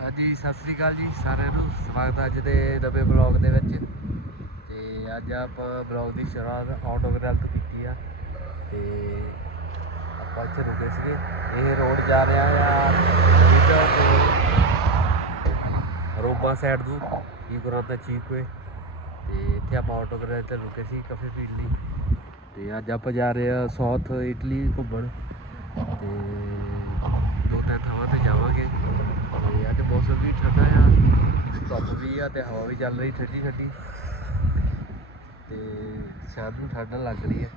ਹਾਂਜੀ, ਸਤਿ ਸ੍ਰੀ ਅਕਾਲ ਜੀ, ਸਾਰਿਆਂ ਨੂੰ ਸਵਾਗਤ ਹੈ ਅੱਜ ਦੇ ਨਵੇਂ ਬਲੌਗ ਦੇ ਵਿੱਚ। ਤੇ ਅੱਜ ਆਪਾਂ ਬਲੌਗ ਦੀ ਸ਼ੁਰੂਆਤ ਆਟੋਗ੍ਰਾਫ ਤੋਂ ਕੀਤੀ ਆ। ਤੇ ਆਪਾਂ ਇੱਥੇ ਰੁਕੇ ਸੀਗੇ। ਇਹ ਰੋਡ ਜਾ ਰਿਹਾ ਆ ਵਿਜਾ ਤੋਂ। ਰੋਬਾ ਸਾਈਡ ਤੋਂ, ਇਹ ਗੁਰਾਂ ਚੀਕਵੇ ਤੇ ਇੱਥੇ ਆਪਾਂ ਆਟੋਗ੍ਰਾਫ ਤੇ ਰੁਕੇ ਸੀ ਕਾਫੀ ਫੀਲਡ ਲਈ। ਤੇ ਅੱਜ ਆਪਾਂ ਜਾ ਰਹੇ ਆ ਸਾਊਥ ਇਟਲੀ ਘੁੰਮਣ। ਤੇ ਦੋ ਤਿੰਨ ਥਾਵਾਂ ਤੇ ਜਾਵਾਂਗੇ। ਮੌਸਮ ਵੀ ਠੰਡਾ ਆ, ਧੁੱਪ ਵੀ ਆ ਤੇ ਹਵਾ ਵੀ ਚੱਲ ਰਹੀ ਠੰਡੀ ਠੰਡੀ। ਤੇ ਸ਼ਾਇਦ ਨੂੰ ਠੰਡ ਲੱਗ ਰਹੀ ਹੈ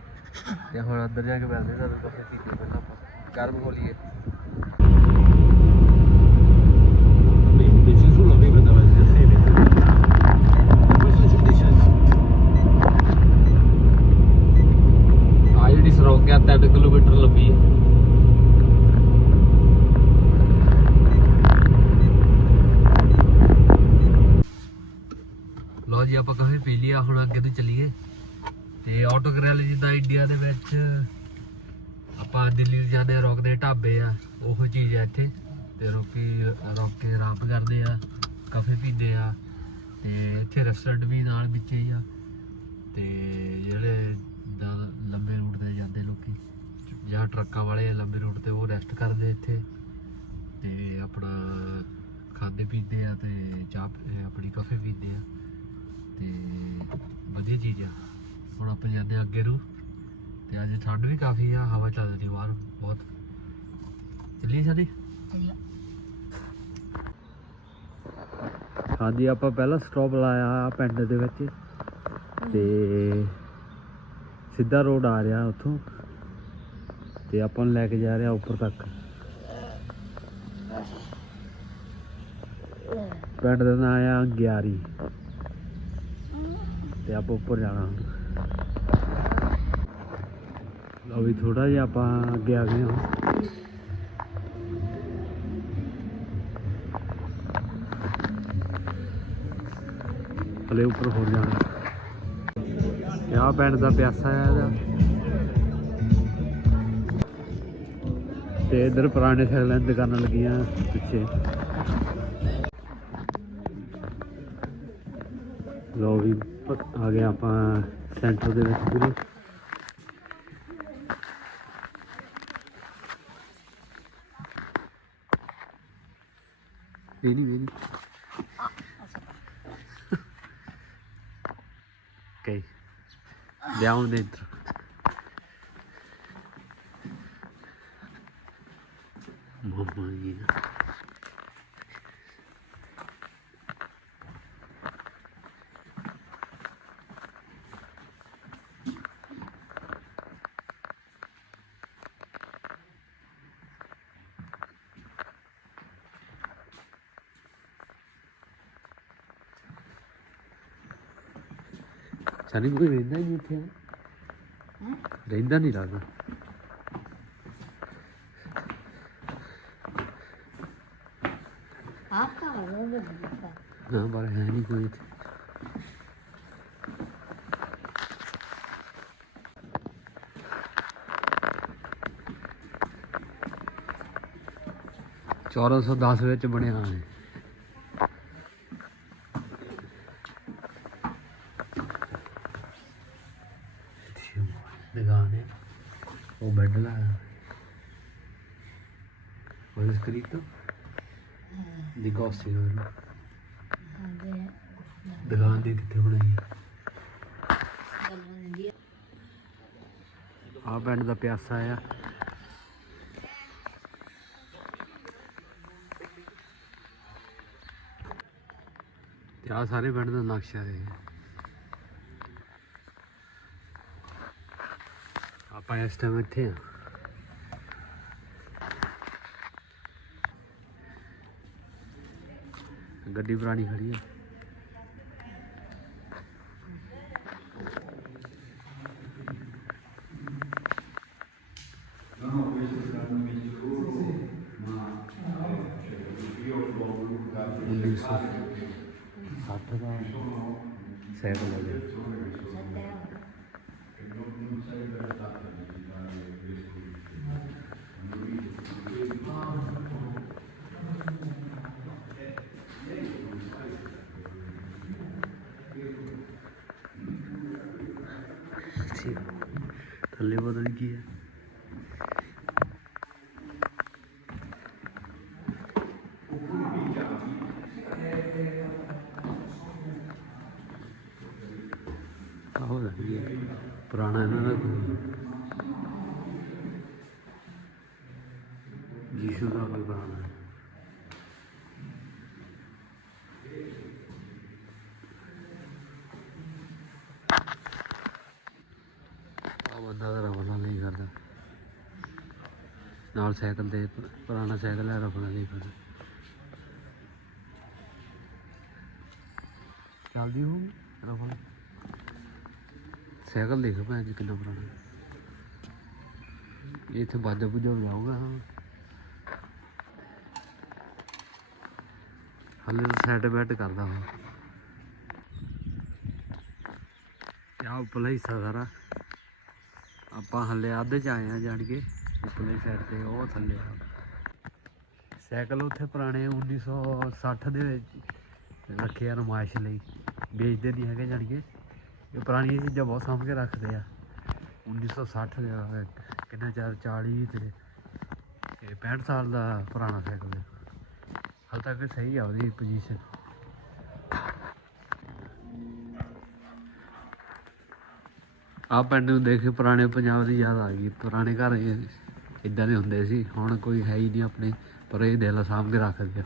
ਤੇ ਹੁਣ ਅੰਦਰ ਜਾ ਕੇ ਬੈਠਦੇ ਤੁਹਾਨੂੰ ਕਾਫੀ ਪੀਤੇ ਪਹਿਲਾਂ ਆਪਾਂ। ਗਰਮ ਹੋ ਲਈਏ Deciso lo deve davanti a sé. Questo ci dice ਆ ਜਿਹੜੀ ਸਰੋਕ ਆ 3 ਕਿਲੋਮੀਟਰ ਲੰਬੀ ਹੈ ਲੋ ਜੀ ਆਪਾਂ ਕਾਫੀ ਪੀ ਲਿਆ ਹੁਣ ਅੱਗੇ ਨੂੰ ਚੱਲੀਏ ਤੇ ਆਟੋ ਗ੍ਰਿਲ ਜਿੱਦਾਂ ਇੰਡੀਆ ਦੇ ਵਿੱਚ ਆਪਾਂ ਦਿੱਲੀ ਜਾਂਦੇ ਆ ਰੁਕਦੇ ਢਾਬੇ ਆ, ਉਹੋ ਚੀਜ਼ ਆ ਇੱਥੇ। ਤੇ ਰੋਕੀ ਰੋਕ ਕੇ ਆਰਾਮ ਕਰਦੇ ਆ, ਕਾਫੇ ਪੀਂਦੇ ਆ। ਤੇ ਇੱਥੇ ਰੈਸਟੋਰੈਂਟ ਵੀ ਨਾਲ ਵਿੱਚ ਹੀ ਆ। ਤੇ ਜਿਹੜੇ ਲੰਬੇ ਰੂਟ ਤੇ ਜਾਂਦੇ ਲੋਕੀ, ਜਾਂ ਟਰੱਕਾਂ ਵਾਲੇ ਆ, ਲੰਬੇ ਰੂਟ ਤੇ ਉਹ ਰੈਸਟ ਕਰਦੇ ਇੱਥੇ। ਤੇ ਆਪਣਾ ਖਾਂਦੇ ਪੀਂਦੇ ਆ ਤੇ ਚਾਹ ਆਪਣੀ ਕਾਫੇ ਪੀਂਦੇ ਆ। ਤੇ ਵਧੀਆ ਚੀਜ਼ ਆ। ਹੁਣ ਆਪਾਂ ਜਾਂਦੇ ਆ ਅੱਗੇ ਨੂੰ ਤੇ ਅੱਜ ਠੰਡ ਵੀ ਕਾਫੀ ਆ ਹਵਾ ਚੱਲ ਰਹੀ ਬਾਹਰ ਬਹੁਤ। ਚੱਲੀਏ ਸਾਡੀ? ਹਾਂਜੀ ਆਪਾਂ ਪਹਿਲਾ ਸਟਾਪ ਲਾਇਆ ਪਿੰਡ ਦੇ ਵਿੱਚ ਤੇ ਸਿੱਧਾ ਰੋਡ ਆ ਰਿਹਾ ਉੱਥੋਂ ਤੇ ਆਪਾਂ ਨੂੰ ਲੈ ਕੇ ਜਾ ਰਿਹਾ ਉੱਪਰ ਤੱਕ। ਪਿੰਡ ਦਾ ਨਾਂ ਆ ਗਿਆਰੀ। ਤੇ ਆਪਾਂ ਉੱਪਰ ਜਾਣਾ ਹੁਣ। ਲਓ ਵੀ ਥੋੜਾ ਜਿਹਾ ਆਪਾਂ ਅੱਗੇ ਆ ਗਏ ਹਾਂ। ਹਲੇ ਉੱਪਰ ਹੋਰ ਜਾਣਾ। ਤੇ ਆਹ ਪਿੰਡ ਦਾ ਪਿਆਸਾ ਆ ਇਹਦਾ? ਤੇ ਇਧਰ ਪੁਰਾਣੇ ਸਾਈਕਲਾਂ ਦੀਆਂ ਦੁਕਾਨਾਂ ਲੱਗੀਆਂ ਪਿੱਛੇ। ਲੋ ਵੀ, ਆ ਗਏ ਆਪਾਂ ਸੈਂਟਰ ਦੇ ਵਿੱਚ ਪੂਰੇ। ਇਹ ਨਹੀਂ ਇਹ ਨਹੀਂ Okay. Down ਸਾਡੀ ਕੋਈ ਰਹਿੰਦਾ ਹੀ ਨਹੀਂ ਇੱਥੇ ਹੈਂ? ਰਹਿੰਦਾ ਨਹੀਂ ਲੱਗਦਾ ਆਕਾ ਉਹ ਬੰਦਾ ਨਾ ਬਾਰੇ ਹੈ ਨਹੀਂ ਕੋਈ ਇੱਥੇ ਚੌਦਾਂ ਸੌ ਦਸ ਵਿੱਚ ਬਣਿਆ ਹੈ Gossino ਦੁਕਾਨ ਦੀ ਕਿੱਥੇ ਬਣਾਈ ਆ? ਪਿੰਡ ਦਾ ਪਿਆਸਾ ਆ। ਤੇ ਆ ਸਾਰੇ ਪਿੰਡ ਦਾ ਨਕਸ਼ਾ ਹੈ ਆਪਾਂ ਇਸ ਟਾਈਮ ਇੱਥੇ ਆ। ਗੱਡੀ ਪੁਰਾਣੀ ਖੜੀ ਆ। ਉੱਨੀ ਸੌ ਸੱਠ ਦਾ ਸਾਈਕਲ ਹੋ ਗਿਆ। ਥੱਲੇ ਹੈ ਆਹੋ ਲੱਗੀ ਹੈ। ਪੁਰਾਣਾ ਇਹਨਾਂ ਦਾ ਕੋਈ ਯੀਸ਼ੂ ਦਾ ਕੋਈ ਪੁਰਾਣਾ। ਹੈ ਆ ਬੰਦਾ ਤਾਂ ਨਹੀਂ ਕਰਦਾ ਨਾਲ ਸਾਈਕਲ ਦੇ ਪੁਰਾਣਾ ਸਾਈਕਲ ਹੈ ਰਫਲਾਂ ਨਹੀਂ ਕਰਦਾ ਚੱਲਦੀ ਹੂੰ ਰਫਲ ਸਾਈਕਲ ਦੇਖ ਭੈਣ ਜੀ ਕਿੰਨਾ ਪੁਰਾਣਾ। ਇੱਥੇ ਬਾਜਾ ਬੁੱਝਾ ਵਜਾਊਗਾ ਹਾਲੇ ਤਾਂ ਸੈਟ ਬੈਟ ਕਰਦਾ ਹਾਂ। ਆ ਉੱਪਰਲਾ ਹਿੱਸਾ ਸਾਰਾ। ਆਪਾਂ ਹੱਲੇ ਅੱਧ ਚ ਆਏ ਆ ਜਾਣ ਕੇ ਉੱਪਰਲੇ ਸਾਈਡ ਤੇ, ਉਹ ਥੱਲੇ ਸਾਈਕਲ ਉੱਥੇ ਪੁਰਾਣੇ 1960 ਦੇ ਵਿੱਚ ਰੱਖੇ ਆ ਨੁਮਾਇਸ਼ ਲਈ। ਵੇਚਦੇ ਨਹੀਂ ਹੈਗੇ ਜਾਣ ਕੇ। ਇਹ ਪੁਰਾਣੀਆਂ ਚੀਜ਼ਾਂ ਬਹੁਤ ਸਾਂਭ ਕੇ ਰੱਖਦੇ ਆ। 1960 ਦੇ ਕਿੰਨਾ ਚਾਰ 40 ਤੇ ਇਹ 65 ਸਾਲ ਦਾ ਪੁਰਾਣਾ ਸਾਈਕਲ ਹੈ ਹਾਲ ਤੱਕ ਸਹੀ ਆ ਉਹਦੀ ਪੋਜੀਸ਼ਨ ਆ ਪਿੰਡ ਨੂੰ ਦੇਖ ਕੇ ਪੁਰਾਣੇ ਪੰਜਾਬ ਦੀ ਯਾਦ ਆ ਗਈ। ਪੁਰਾਣੇ ਘਰ ਇਦਾਂ ਦੇ ਹੁੰਦੇ ਸੀ। ਹੁਣ ਕੋਈ ਹੈ ਹੀ ਨਹੀਂ ਆਪਣੇ, ਪਰ ਇਹ ਦਿਲ ਸਾਂਭ ਕੇ ਰੱਖ ਗਿਆ।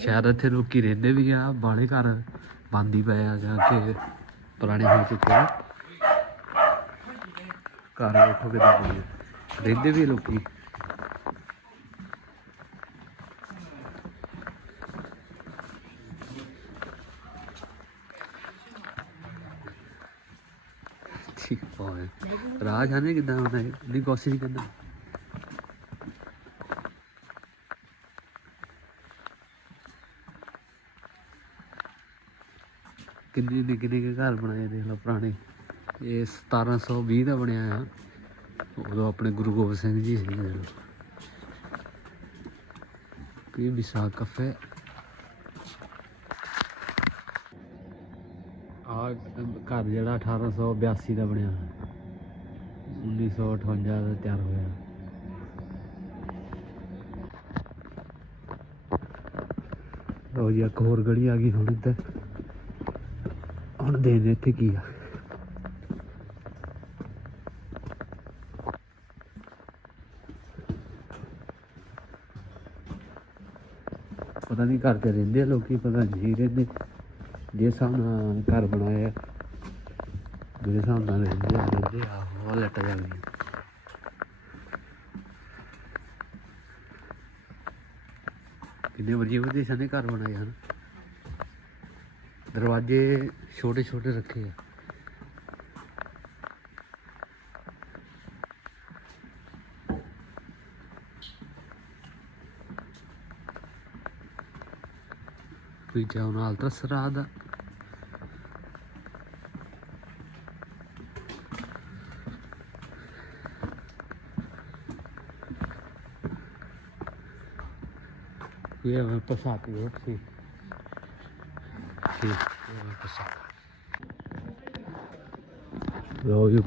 ਸ਼ਾਇਦ ਇੱਥੇ ਲੋਕੀ ਰਹਿੰਦੇ ਵੀ ਆ ਬਾਲੇ ਘਰ ਬੰਦ ਹੀ ਪਏ ਆ ਜਾਂ ਕਿ ਪੁਰਾਣੇ ਹੋ ਚੁੱਕੇ ਆ। ਘਰ ਵੇਖੋ ਕਿਦਾਂ ਬਣੇ ਰਹਿੰਦੇ ਵੀ ਲੋਕੀ। ਠੀਕ ਹੋਏ ਰਾਹ ਕਿਦਾਂ ਹੁੰਦਾ ਹੈ ਕੋਸ਼ਿਸ਼ ਕਰਨਾ। ਕਿੰਨੇ ਨਿੱਕੇ ਨਿੱਕੇ ਘਰ ਬਣਾਏ, ਦੇਖ ਲਓ ਪੁਰਾਣੇ। ਇਹ 1720 ਦਾ ਬਣਿਆ ਆ। ਉਦੋਂ ਆਪਣੇ ਗੁਰੂ ਗੋਬਿੰਦ ਸਿੰਘ ਜੀ ਸੀ ਦੇਖ ਲਓ ਕੀ ਵਿਸਾਖ ਕਫੇ ਆ ਘਰ ਜਿਹੜਾ 1882 ਦਾ ਬਣਿਆ 1958 ਦਾ ਤਿਆਰ ਹੋਇਆ। ਲਓ ਜੀ, ਇੱਕ ਹੋਰ ਗਲੀ ਆ ਗਈ ਹੁਣ ਇੱਧਰ। ਹੁਣ ਦੇ ਇੱਥੇ ਕੀ ਆ। ਪਤਾ ਨਹੀਂ ਘਰ ਤੇ ਰਹਿੰਦੇ ਲੋਕੀ, ਪਤਾ ਨਹੀਂ ਰਹਿੰਦੇ। ਜਿਸ ਹਿਸਾਬ ਨਾਲ ਘਰ ਬਣਾਇਆ ਜਿਸ ਹਿਸਾਬ ਨਾਲ ਰਹਿੰਦੇ ਆ ਰਹਿੰਦੇ ਆ, ਉਹ ਲੱਟ ਜਾਂਦੀ ਕਿੰਨੇ ਵਧੀਆ ਵਧੀਆ ਸਾਨੇ ਘਰ ਬਣਾਏ ਹਨ। ਦਰਵਾਜ਼ੇ ਛੋਟੇ ਛੋਟੇ ਰੱਖੇ ਆ। Qui c'è un'altra strada. Qui abbiamo passato, eh? Sì. Sì, abbiamo passato. Lo io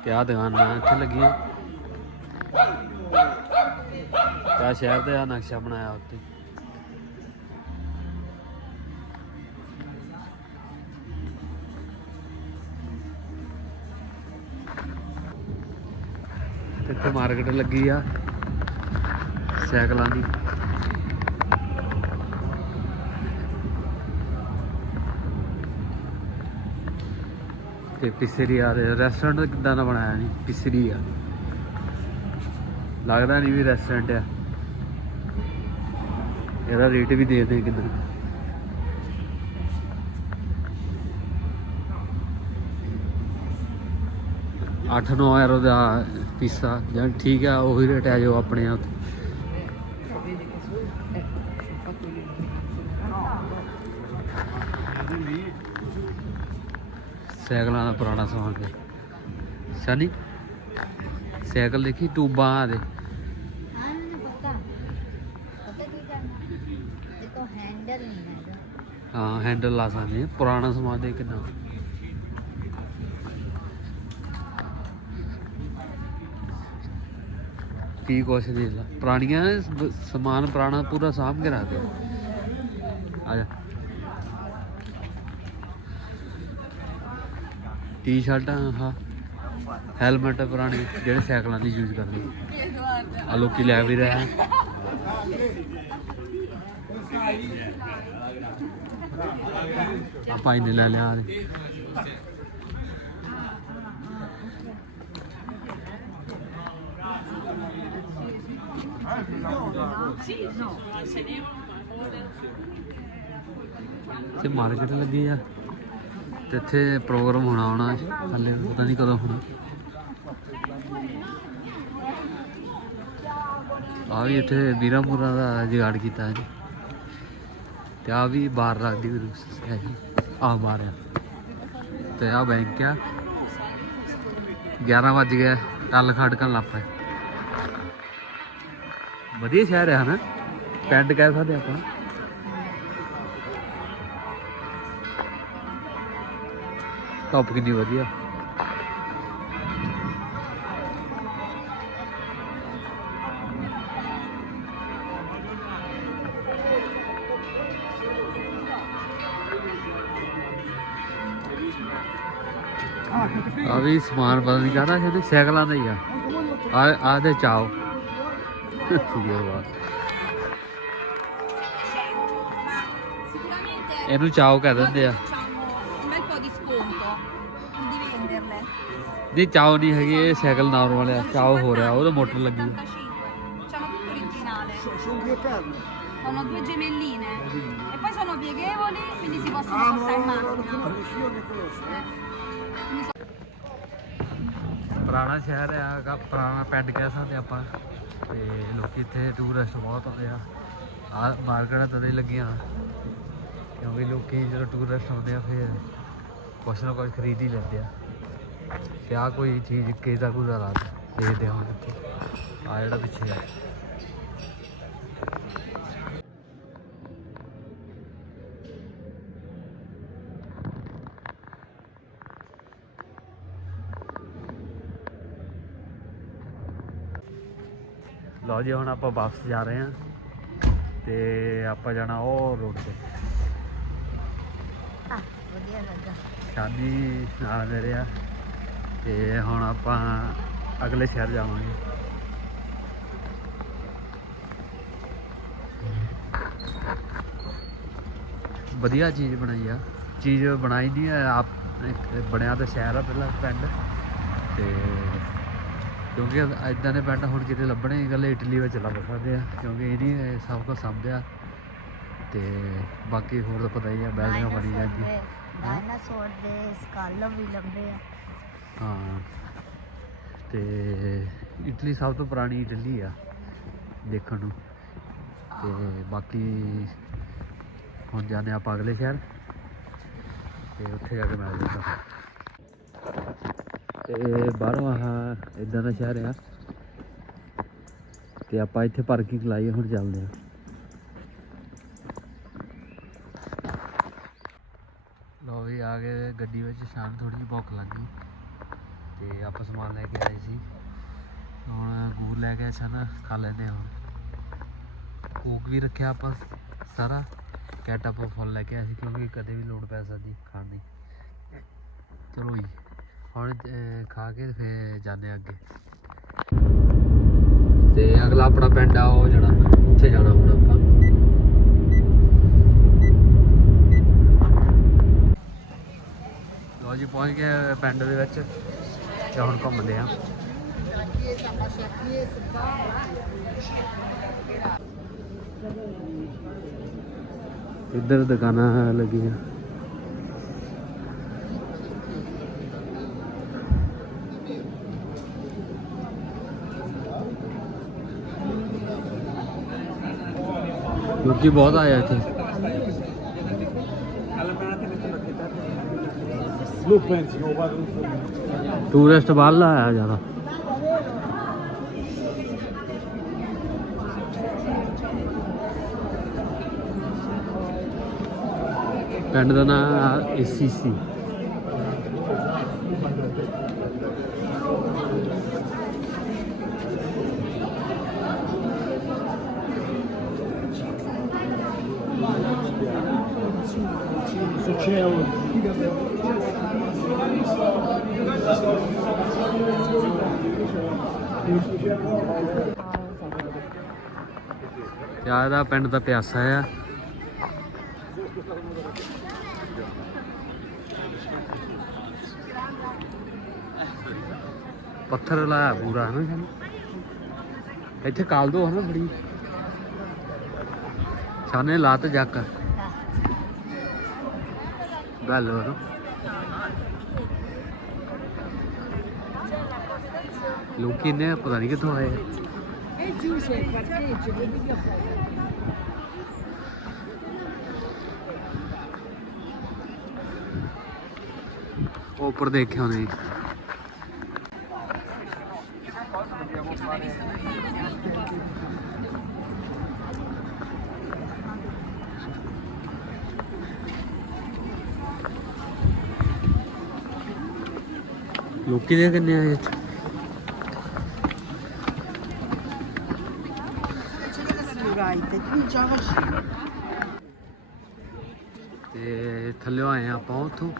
pure. ਕਿਆ ਦੁਕਾਨਾਂ ਨਾ ਇੱਥੇ ਲੱਗੀ ਹੈ ਕਿਆ ਸ਼ਹਿਰ ਦਾ ਨਕਸ਼ਾ ਬਣਾਇਆ ਉੱਤੇ ਇੱਥੇ ਮਾਰਕੀਟ ਲੱਗੀ ਆ ਸਾਈਕਲਾਂ ਦੀ ਤੇ ਪਿਸਰੀ ਆ ਰੈਸਟੋਰੈਂਟ ਕਿੱਦਾਂ ਦਾ ਬਣਾਇਆ ਨਹੀਂ ਪਿਸਰੀ ਆ। ਲੱਗਦਾ ਨਹੀਂ ਵੀ ਰੈਸਟੋਰੈਂਟ ਆ। ਇਹਦਾ ਰੇਟ ਵੀ ਦੇਖਦੇ ਦੇ ਕਿੰਨਾ ਅੱਠ 9 ਯੂਰੋ ਦਾ ਪੀਸਾ ਜਾਂ ਠੀਕ ਆ, ਉਹੀ ਰੇਟ ਆ ਜੋ ਆਪਣੇ ਆ ਉੱਥੇ। ਸਾਈਕਲਾਂ ਦਾ ਪੁਰਾਣਾ ਸਮਾਨ ਤੇ ਸ਼ਾਨੀ ਸਾਈਕਲ ਦੇਖੀ ਟੂਬਾਂ ਆ ਦੇ। ਹਾਂ ਮੈਨੂੰ ਪਤਾ ਦੇਖੋ ਹੈਂਡਲ ਨਹੀਂ ਹੈਗਾ ਹਾਂ ਹੈਂਡਲ ਲਾ ਸਕਦੇ। ਪੁਰਾਣਾ ਸਮਾਨ ਦੇ ਕਿੰਨਾ? ਕੀ ਕੁਛ ਦੇ ਲਾ। ਪੁਰਾਣੀਆਂ ਸਮਾਨ ਪੁਰਾਣਾ ਪੂਰਾ ਸਾਂਭ ਕੇ ਰੱਖਦੇ ਆ ਜਾ। ਟੀ-ਸ਼ਰਟਾਂ ਹਾਂ ਹੈਲਮਟ ਪੁਰਾਣੇ, ਜਿਹੜੇ ਸਾਈਕਲਾਂ ਦੀ ਯੂਜ਼ ਕਰਦੇ। ਆ ਲੋਕੀ ਲੈ ਵੀ ਰਹੇ ਆ। ਆ ਭਾਈ ਲੈ ਲਿਆ ਆ ਦੇ। ਤੇ ਮਾਰਕੀਟ ਲੱਗੀ ਆ। ਤੇ ਇੱਥੇ ਪ੍ਰੋਗਰਾਮ ਹੋਣਾ ਹੋਣਾ ਹਲੇ ਪਤਾ ਨਹੀਂ ਕਦੋਂ ਹੋਣਾ। ਆ ਵੀ ਇੱਥੇ ਵੀਰਾਪੁਰਾ ਦਾ ਜੁਗਾੜ ਕੀਤਾ ਹੈ ਤੇ ਆ ਵੀ ਬਾਹਰ ਰੱਖਦੀ ਵੀ ਹੈ ਆ ਬਾਹਰ ਆ। ਤੇ ਆ ਬੈਂਕ ਆ। 11 ਵੱਜ ਗਿਆ ਟੱਲ ਖੜਕਣ ਲੱਪਾ ਪਏ। ਵਧੀਆ ਸ਼ਹਿਰ ਹੈ ਹਨਾ? ਪਿੰਡ ਕਹਿ ਸਕਦੇ ਆਪਾਂ। ਧੁੱਪ ਕਿੰਨੀ ਵਧੀਆ। ਆ ਵੀ ਸਮਾਨ ਪਤਾ ਨਹੀਂ ਕਾਹਦਾ ਸ਼ਾਇਦ ਸਾਈਕਲਾਂ ਦਾ ਹੀ ਆ। ਆ ਆ ਦੇ ਚਾਓ। ਠੀਕ ਹੈ ਬਾਤ ਇਹਨੂੰ ਚਾਓ ਕਹਿ ਦਿੰਦੇ ਆ। ਨਹੀਂ ਚਾਓ ਨਹੀਂ ਹੈਗੀ ਇਹ ਸਾਈਕਲ ਨਾਰਮਲ ਆ ਚਾਓ ਹੋ ਰਿਹਾ ਉਹਦਾ ਮੋਟਰ ਲੱਗੀ ਆ 85. C'hanno tutto originale. Sono due carne. Sono due gemelline. E poi sono pieghevoli, quindi si possono portare in macchina. Eh. Quindi sono- ਪੁਰਾਣਾ ਸ਼ਹਿਰ ਆ ਗਾ- ਪੁਰਾਣਾ ਪਿੰਡ ਕਹਿ ਸਕਦੇ ਆਪਾਂ ਤੇ ਲੋਕੀ ਇੱਥੇ ਟੂਰਿਸਟ ਬਹੁਤ ਆਉਂਦੇ ਆ ਆ ਮਾਰਕੀਟਾਂ ਤਦੇ ਹੀ ਲੱਗੀਆਂ ਕਿਉਂਕਿ ਲੋਕੀ ਜਦੋਂ ਟੂਰਿਸਟ ਆਉਂਦੇ ਆ ਫਿਰ ਕੁਛ ਨਾ ਕੁਛ ਖਰੀਦ ਹੀ ਲੈਂਦੇ ਆ ਤੇ ਆ ਕੋਈ ਚੀਜ਼ ਕਿਹਦਾ ਕੁਦਾ ਲਾ ਦੇਖਦੇ ਹਾਂ ਹੁਣ ਇੱਥੇ। ਆ ਜਿਹੜਾ ਪਿੱਛੇ ਆ। ਲਓ ਜੀ ਹੁਣ ਆਪਾਂ ਵਾਪਸ ਜਾ ਰਹੇ ਹਾਂ ਤੇ ਆਪਾਂ ਜਾਣਾ ਉਹ ਰੋਡ ਤੇ। ਆ ਵਧੀਆ ਲੱਗਾ। ਸ਼ਾਦੀ ਨਾਲ ਮੇਰੇ ਆ। ਤੇ ਹੁਣ ਆਪਾਂ ਅਗਲੇ ਸ਼ਹਿਰ ਜਾਵਾਂਗੇ। ਵਧੀਆ ਚੀਜ਼ ਬਣਾਈ ਆ। ਚੀਜ਼ ਬਣਾਈ ਦੀ ਆ ਆਪ ਬਣਿਆ ਤਾਂ ਸ਼ਹਿਰ ਆ ਪਹਿਲਾਂ ਪਿੰਡ। ਤੇ ਕਿਉਂਕਿ ਇਦਾਂ ਦੇ ਪਿੰਡ ਹੁਣ ਕਿਤੇ ਲੱਭਣੇ ਇਕੱਲੇ ਇਟਲੀ ਵਿੱਚ ਲੱਭ ਸਕਦੇ ਆ। ਕਿਉਂਕਿ ਇਹ ਨਹੀਂ ਸਭ ਕੁਝ ਸਮਝਿਆ। ਤੇ ਬਾਕੀ ਹੋਰ ਤਾਂ ਪਤਾ ਹੀ ਆ ਬਿਲਡਿੰਗਾਂ ਬਣੀ ਜਾਂਦੀ ਡਾਇਨਾਸੌਰ ਦੇ ਸਕਾਲ ਵੀ ਲੰਬੇ ਆ। ਹਾਂ। ਤੇ ਇਟਲੀ ਸਭ ਤੋਂ ਪੁਰਾਣੀ ਇਟਲੀ ਆ, ਦੇਖਣ ਨੂੰ। ਤੇ ਬਾਕੀ ਹੁਣ ਜਾਂਦੇ ਆਪਾਂ ਅਗਲੇ ਸ਼ਹਿਰ। ਤੇ ਉੱਥੇ ਜਾ ਕੇ ਮਿਲਦੇ ਹਾਂ। ਤੇ ਬਾਹਰੋਂ ਆਹ ਇਦਾਂ ਦਾ ਸ਼ਹਿਰ ਆ। ਤੇ ਆਪਾਂ ਇੱਥੇ ਪਾਰਕਿੰਗ ਲਾਈ ਹੁਣ ਚੱਲਦੇ ਆ ਲੋ ਵੀ ਆ ਗਏ ਗੱਡੀ ਵਿੱਚ, ਸ਼ਾਮ ਥੋੜੀ ਜਿਹੀ ਭੁੱਖ ਲੱਗ ਗਈ। ਤੇ ਆਪਾਂ ਸਮਾਨ ਲੈ ਕੇ ਆਏ ਸੀ। ਹੁਣ ਗੂਰ ਲੈ ਕੇ ਆਏ ਸਨ ਖਾ ਲੈਂਦੇ ਹੁਣ। ਕੋਕ ਵੀ ਰੱਖਿਆ ਆਪਾਂ ਸਾਰਾ, ਕੈਟ ਆਪਾਂ ਫੁੱਲ ਲੈ ਕੇ ਆਏ ਸੀ ਕਿਉਂਕਿ ਕਦੇ ਵੀ ਲੋੜ ਪੈ ਸਕਦੀ ਖਾਣ ਦੀ। ਚਲੋ ਜੀ, ਹੁਣ ਖਾ ਕੇ ਫੇਰ ਜਾਂਦੇ ਹਾਂ ਅੱਗੇ। ਤੇ ਅਗਲਾ ਆਪਣਾ ਪਿੰਡ ਆ, ਉਹ ਜਿਹੜਾ ਉੱਥੇ ਜਾਣਾ ਹੁਣ ਆਪਾਂ। ਲੋ ਜੀ, ਪਹੁੰਚ ਗਏ ਪਿੰਡ ਦੇ ਵਿੱਚ। ਤੇ ਹੁਣ ਘੁੰਮਦੇ ਆ ਇੱਧਰ ਦੁਕਾਨਾਂ ਲੱਗੀਆਂ ਲੋਕੀ ਬਹੁਤ ਆਏ ਆ ਇੱਥੇ ਟੂਰਿਸਟ ਬਾਹਰਲਾ ਆਇਆ ਜ਼ਿਆਦਾ। ਪਿੰਡ ਦਾ ਨਾਮ ਏਸੀਸੀ Su c'è un... ਯਾਰ ਦਾ ਪਿੰਡ ਦਾ ਪਿਆਸਾ ਆ। ਪੱਥਰ ਲਾਇਆ ਪੂਰਾ ਹੈ ਨਾ ਇੱਥੇ ਕਾਲ ਦੋ ਹੈ ਨਾ ਥੋੜੀ ਸਾਨੇ ਲਾਤ ਜੱਕ। ਬੈਲੋ ਨਾ ਲੋਕੀ ਨੇ ਪਤਾ ਨਹੀਂ ਕਿੱਥੋਂ ਆਏ ਆ। ਉਹ ਉੱਪਰ ਦੇਖਿਆ ਉਹਨੇ ਲੋਕੀ ਦੇ ਕਿੰਨੇ ਆਏ ਇੱਥੇ ਤੇ ਥੱਲੇ ਆਏ ਆ ਆਪਾਂ ਉੱਥੋਂ।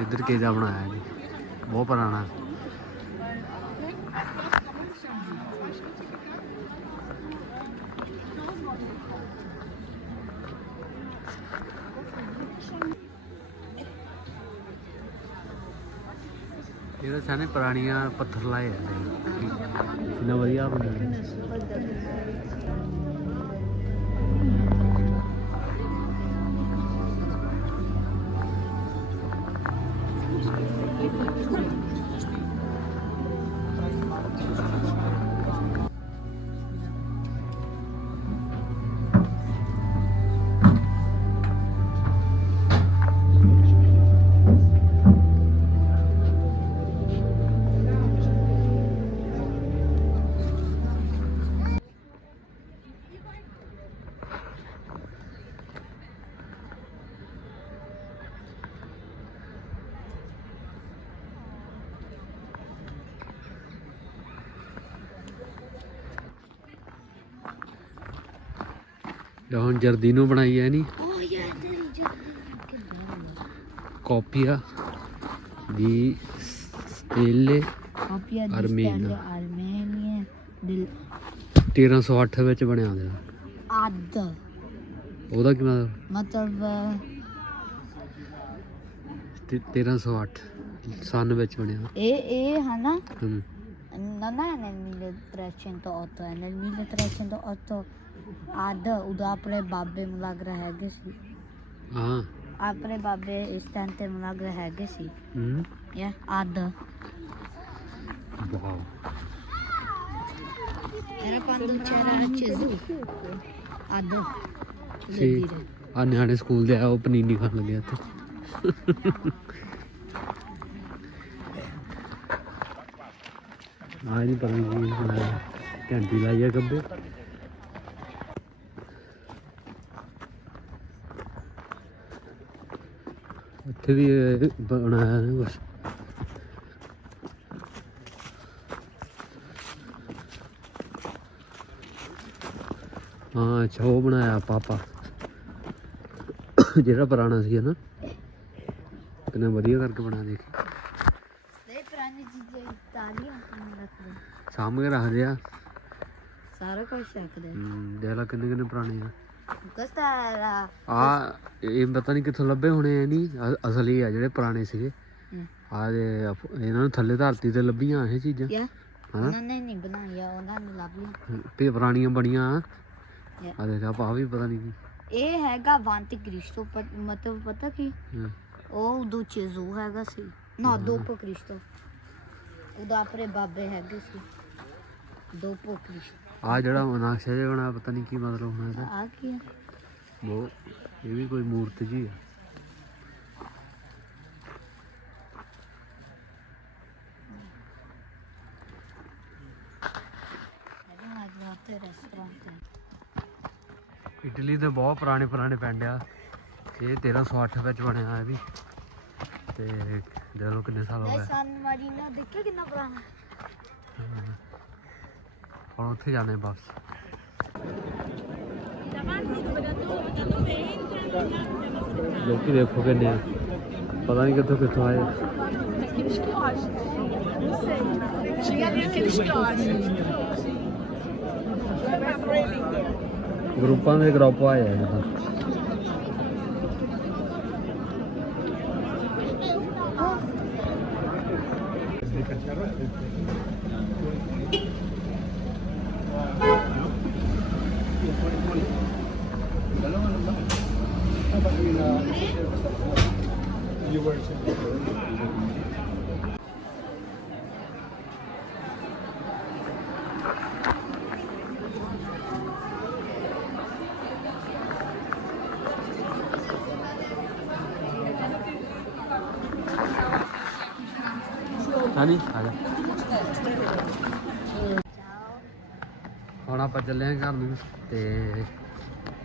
ਇੱਧਰ ਕਿਹਦਾ ਬਣਾਇਆ ਜੀ। ਬਹੁਤ ਪੁਰਾਣਾ। ਇਹਦਾ ਸਾਨੇ ਪੁਰਾਣੀਆਂ ਪੱਥਰ ਲਾਏ ਆ। ਕਿੰਨਾ ਵਧੀਆ ਬਣਿਆ। Sudah. ਇਹ ਹੁਣ ਜਰਦੀਨੋ ਬਣਾਈ ਐ ਨਹੀਂ ਕਾਪੀਆ ਦੀ ਸਟੇਲੇ stelle armenie del 1308 ਵਿੱਚ ਬਣਿਆ ਹੁੰਦਾ Ad. ਉਹਦਾ ਕੀ ਮਤਲਬ? ਮਤਲਬ ਅਹ, ਤੇ 1308 ਸਨ ਵਿੱਚ ਬਣਿਆ। ਇਹ ਇਹ ਹੈ। ਨਾ ਹਮ, non è nel 1308, è nel 1308 ad ਉਹਦਾ ਆਪਣੇ ਬਾਬੇ ਮੁਲਾਗਰਾ ਹੈਗੇ ਸੀ। ਹਾਂ। ਆਪਣੇ ਬਾਬੇ ਇਸ ਟਾਈਮ ਤੇ ਮੁਲਾਗਰਾ ਹੈਗੇ ਸੀ। ਯਾ ad ਵਾਓ। ਆ ਨਿਆਣੇ ਸਕੂਲ ਦੇ ਆ ਉਹ ਪਨੀਨੀ ਖਾਣ ਲੱਗੇ ਇੱਥੇ। ਆ ਨਹੀਂ ਪਤਾ ਨਹੀਂ ਕੀ ਬਣਾਇਆ। ਘੰਟੀ ਲਾਈ ਆ ਗੱਬੇ ਇੱਥੇ ਵੀ ਬਣਾਇਆ ਨੇ ਕੁਛ। ਹਾਂ ਅੱਛਾ ਉਹ ਬਣਾਇਆ ਪਾਪਾ। ਜਿਹੜਾ ਪੁਰਾਣਾ ਸੀ ਨਾ ਕਿੰਨਾ ਵਧੀਆ ਕਰਕੇ ਬਣਾ prende di Italia come ਰੱਖਦੇ ਸਾਹਮਣੇ ਰੱਖਦੇ ਆ ਸਾਰਾ ਕੁਝ ਰੱਖਦੇ ਹਮ, ਦੇਖ ਲਾ ਕਿੰਨੇ ਕਿੰਨੇ ਪੁਰਾਣੇ ਆ। ਆ ਇਹ ਪਤਾ ਨਹੀਂ ਕਿੱਥੋਂ ਲੱਭੇ ਹੋਣੇ ਆ ਨਹੀਂ ਅਸਲੀ ਆ ਜਿਹੜੇ ਪੁਰਾਣੇ ਸੀਗੇ। ਆ ਦੇ ਇਹਨਾਂ ਨੂੰ ਥੱਲੇ ਧਰਤੀ ਤੇ ਲੱਭੀਆਂ ਇਹ ਚੀਜ਼ਾਂ। ਯਾ ਹਨਾ? ਉਹਨਾਂ ਨੇ ਨਹੀਂ ਬਣਾਇਆ ਉਹਨਾਂ ਨੇ ਲੱਭ ਲਿਆ ਤੇ ਪੁਰਾਣੀਆਂ ਬੜੀਆਂ ਆ. ਆ ਦੇਖ ਆ ਵੀ ਪਤਾ ਨਹੀਂ ਕੀ। ਇਹ ਹੈਗਾ ਵਾਂਤੀ ਕ੍ਰਿਸਟੋ ਮਤਲਬ ਪਤਾ ਕੀ? ਹਾਂ। ਉਹ ਦੋ ਚੇਜ਼ੂ ਹੈਗਾ ਸੀ। ਨਾ ਦੋਪੋ ਕ੍ਰਿਸਟੋ। ਉਹਦਾ ਆਪਣੇ ਬਾਬੇ ਹੈਗੇ ਸੀ। ਦੋਪੋ ਕ੍ਰਿਸਟੋ। ਆ ਜਿਹੜਾ ਨਕਸ਼ਾ ਜਿਹਾ ਬਣਾ ਪਤਾ ਨਹੀਂ ਕੀ ਮਤਲਬ ਹੋਣਾ ਇਹਦਾ। ਆ ਕੀ ਹੈ ਉਹ ਇਹ ਵੀ ਕੋਈ ਮੂਰਤ ਜੀ ਆ। ਇਟਲੀ ਦੇ ਬਹੁਤ ਪੁਰਾਣੇ ਪੁਰਾਣੇ ਪਿੰਡ ਆ। ਇਹ 1308 ਵਿੱਚ ਬਣਿਆ ਇਹ ਵੀ। ਤੇ ਦੇਖ ਕਿੰਨੇ ਸਾਲ ਹੋ ਗਏ। ਸਾਨ ਮਾਰੀਨਾ ਦੇਖਿਆ ਕਿੰਨਾ ਪੁਰਾਣਾ। ਹੁਣ ਉੱਥੇ ਜਾਣੇ ਵਾਪਸ ਲੋਕੀ ਦੇਖੋ ਕਿੰਨੇ ਆ। ਪਤਾ ਨਹੀਂ ਕਿੱਥੋਂ ਕਿੱਥੋਂ ਆਏ ਗਰੁੱਪਾਂ ਦੇ ਗਰੁੱਪ ਆਏ ਆ ਜਿੱਦਾਂ ਹਾਂਜੀ ਆ ਜਾ ਹੁਣ ਆਪਾਂ ਚੱਲੇ ਆਂ ਘਰ ਨੂੰ ਤੇ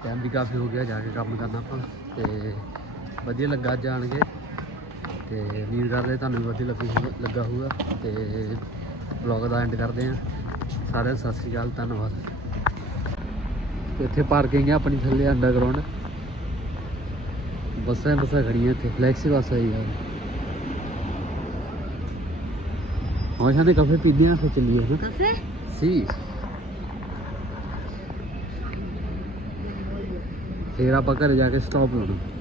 ਟਾਈਮ ਵੀ ਕਾਫੀ ਹੋ ਗਿਆ ਜਾ ਕੇ ਕੰਮ ਕਰਨਾ ਆਪਾਂ ਤੇ ਵਧੀਆ ਲੱਗਾ ਜਾਣ ਕੇ ਤੇ ਉਮੀਦ ਕਰਦੇ ਤੁਹਾਨੂੰ ਵੀ ਵਧੀਆ ਲੱਗੂ ਲੱਗਾ ਹੋਊਗਾ ਤੇ ਵਲੌਗ ਦਾ ਐਂਡ ਕਰਦੇ ਆਂ। ਸਾਰਿਆਂ ਨੂੰ ਸਤਿ ਸ੍ਰੀ ਅਕਾਲ ਧੰਨਵਾਦ। ਇੱਥੇ ਪਾਰਕਿੰਗ ਹੈ ਆਪਣੀ ਥੱਲੇ ਅੰਡਰਗਰਾਉਂਡ ਬੱਸਾਂ ਹੀ ਬੱਸਾਂ ਖੜੀਆਂ ਇੱਥੇ ਫਲੈਕਸੀ ਬੱਸ ਆਈ ਯਾਰ ਹੁਣ ਸਾਡੇ ਕਾਫੇ ਪੀਂਦੇ ਆ ਫਿਰ ਚੱਲੀਏ ਨਾ ਕਾਫੇ? ਸੀ ਫਿਰ ਆਪਾਂ ਘਰੇ ਜਾ ਕੇ ਸਟਾਪ ਲਾਉਣਾ।